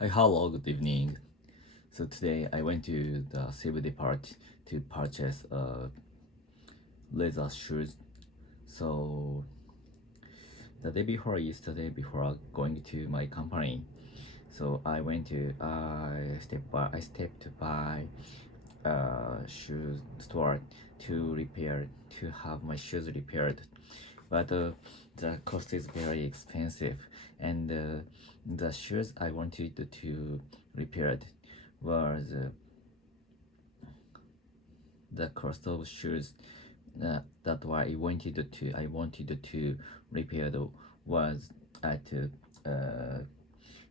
Hi, hello, good evening. So today I went to the CBD part to purchase leather shoes. So the day before yesterday, before going to my company, so I stepped by shoe store to repair to have my shoes repaired, but the cost is very expensive, and the shoes I wanted to repaired was the cost of shoes that why I wanted to repair was at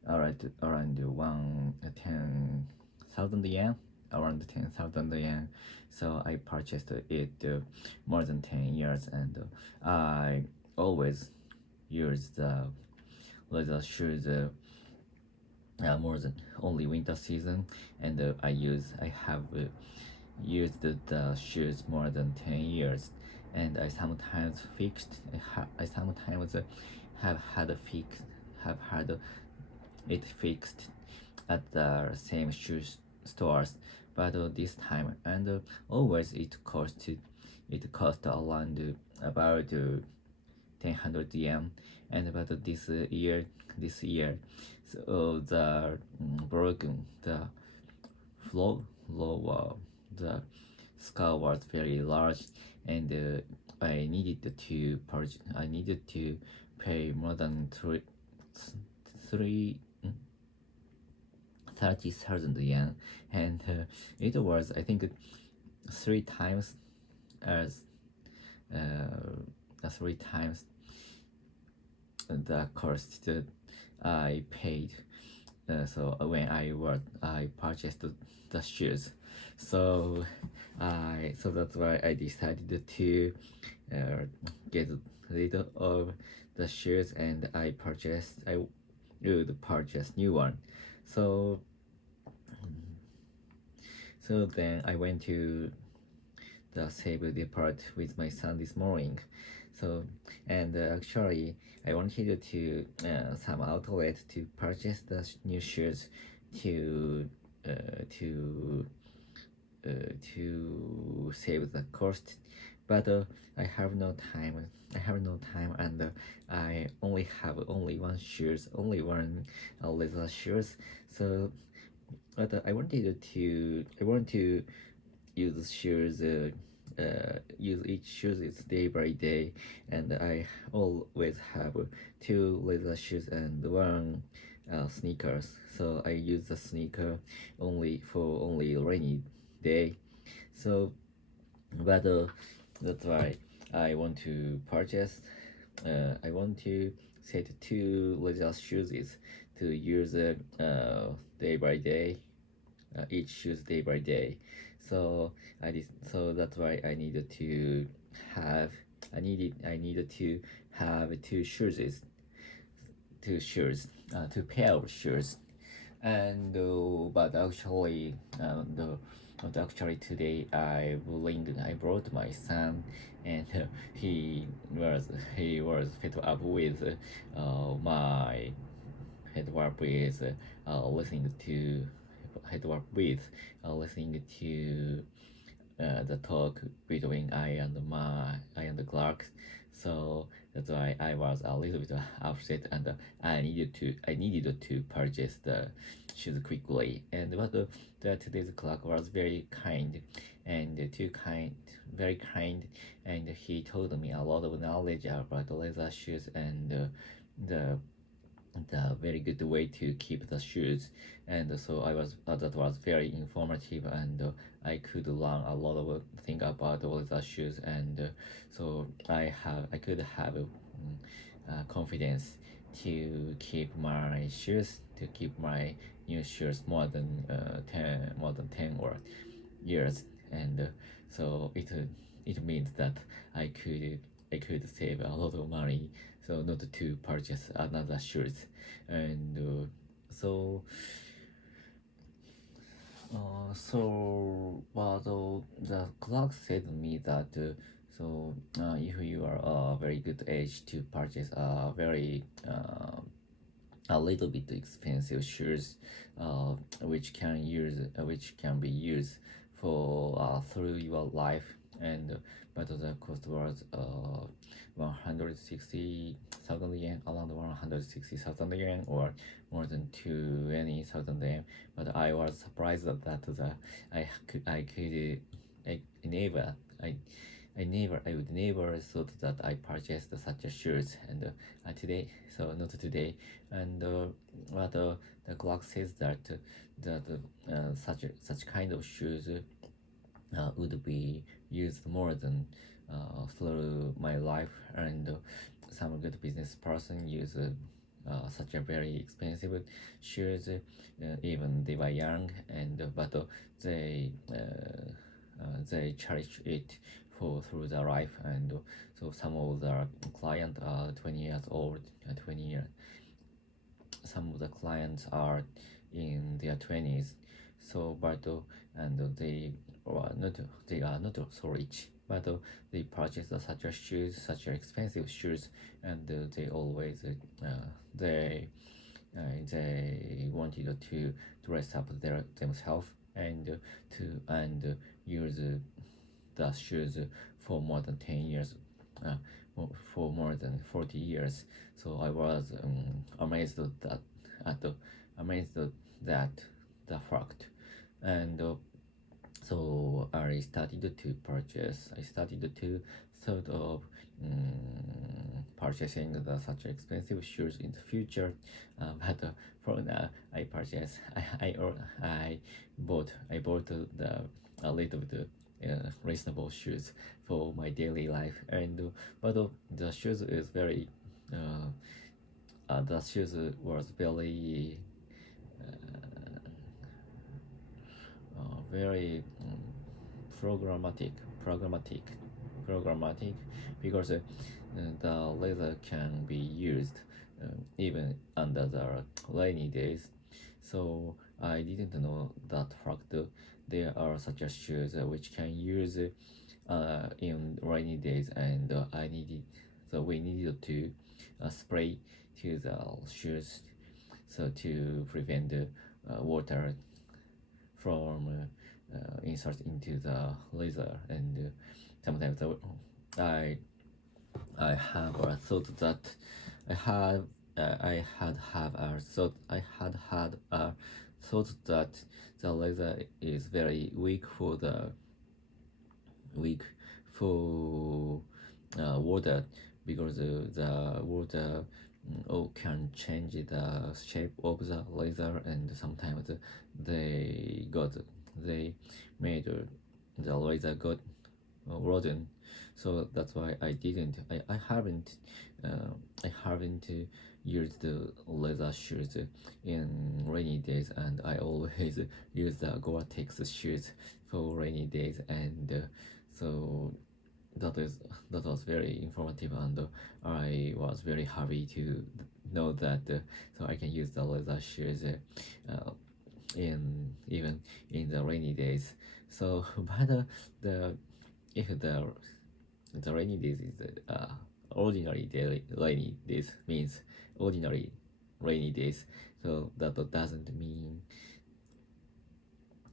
around 110,000 yen, around 10,000 yen. So I purchased it more than 10 years, and I always use the leather shoes more than only winter season, and I have used the shoes more than 10 years, and I sometimes I sometimes have had a fix have had it fixed at the same shoes stores, but this time, and always it cost around about 1000 yen, and but this year, so the broken the flow lower the scale was very large, and I needed to pay more than three 30,000 yen, and it was, I think, three times as three times the cost that I paid. So when I purchased the shoes, so that's why I decided to uh, get rid of the shoes, and I would purchase new one. So then I went to the Save Depart with my son this morning. So, and actually, I wanted to some outlet to purchase the new shoes to uh, to uh, to save the cost, but I have no time. I have no time, and I only have only one shoes, only one leather shoes. So, but I want to use shoes use each shoes is day by day, and I always have two leather shoes and one sneakers, so I use the sneaker only for only rainy day. So but that's why I want to purchase I want to set two leather shoes to use day by day, each shoes day by day. So so that's why have I needed to have two pair of shoes, and but actually today I brought my son, and he was fed up with my headwork with listening to headwork with listening to the talk between I and the Clark. So that's why I was a little bit upset, and I needed to purchase the shoes quickly. And but today's Clark was very kind, and very kind, and he told me a lot of knowledge about leather shoes, and the very good way to keep the shoes. And so I was that was very informative, and I could learn a lot of thing about all the shoes, and so I could have confidence to keep my new shoes more than 10 or years. And so it means that I could I could save a lot of money, so not to purchase another shoes. And the clerk said to me that if you are a very good age to purchase a very a little bit expensive shoes, which can be used for through your life, and but the cost was 160,000 yen, around 160,000 yen, or more than 20,000 yen. But I was surprised that I never I I would never thought that I purchased such a shoes, and today, so not today, and but the clock says that such kind of shoes would be used more than through my life, and some good business person use such a very expensive shoes, even they were young, and but they cherish it for through their life, and so some of the client are 20 years old, 20 years. Some of the clients are in their 20s, so but and they are not so rich, but they purchase such a shoes, such a expensive shoes, and they always they they wanted to dress up themselves, and use the shoes for more than 10 years, for more than 40 years. So I was amazed at amazed at that the fact, and so I started to purchase. I started to thought of purchasing such expensive shoes in the future, but for now I purchased. I bought the a little bit reasonable shoes for my daily life, and but the shoes is very the shoes was very programmatic programmatic programmatic, because the laser can be used even under the rainy days. So I didn't know that fact. There are such a shoes which can use in rainy days, and we needed to spray to the shoes, so to prevent the water from insert into the laser, and sometimes I I have a thought that I had a thought that the laser is very weak for water, because the water can change the shape of the laser, and sometimes they made the laser got rodent. So that's why I haven't used the laser shoes in rainy days, and I always use the Gore-Tex shoes for rainy days, and so that was very informative, and I was very happy to know that so I can use the laser shoes in even in the rainy days. So but the if the rainy days is ordinary daily rainy days means ordinary rainy days, so that doesn't mean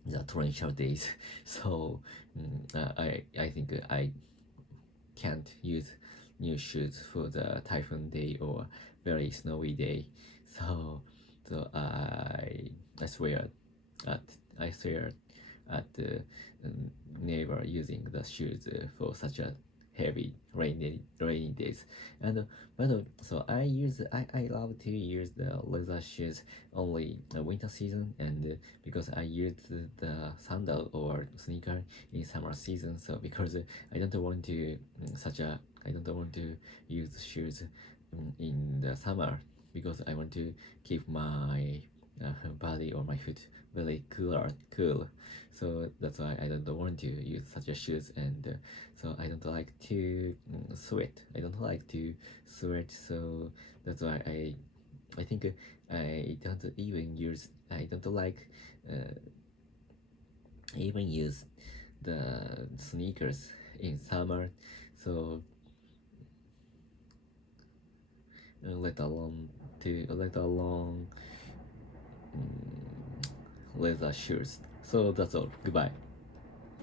the torrential days. So I think I can't use new shoes for the typhoon day or very snowy day. So I swear at I swear at never using the shoes for such a heavy rainy days, and so I love to use the leather shoes only winter season, and because I use the sandal or sneaker in summer season. So because I don't want to I don't want to use shoes in the summer, because I want to keep my body or my foot very cool. So that's why I don't want to use such a shoes, and so I don't like to sweat. I don't like to sweat, so that's why I think I don't like even use the sneakers in summer. So let alone to let alone leather shoes. So that's all. Goodbye.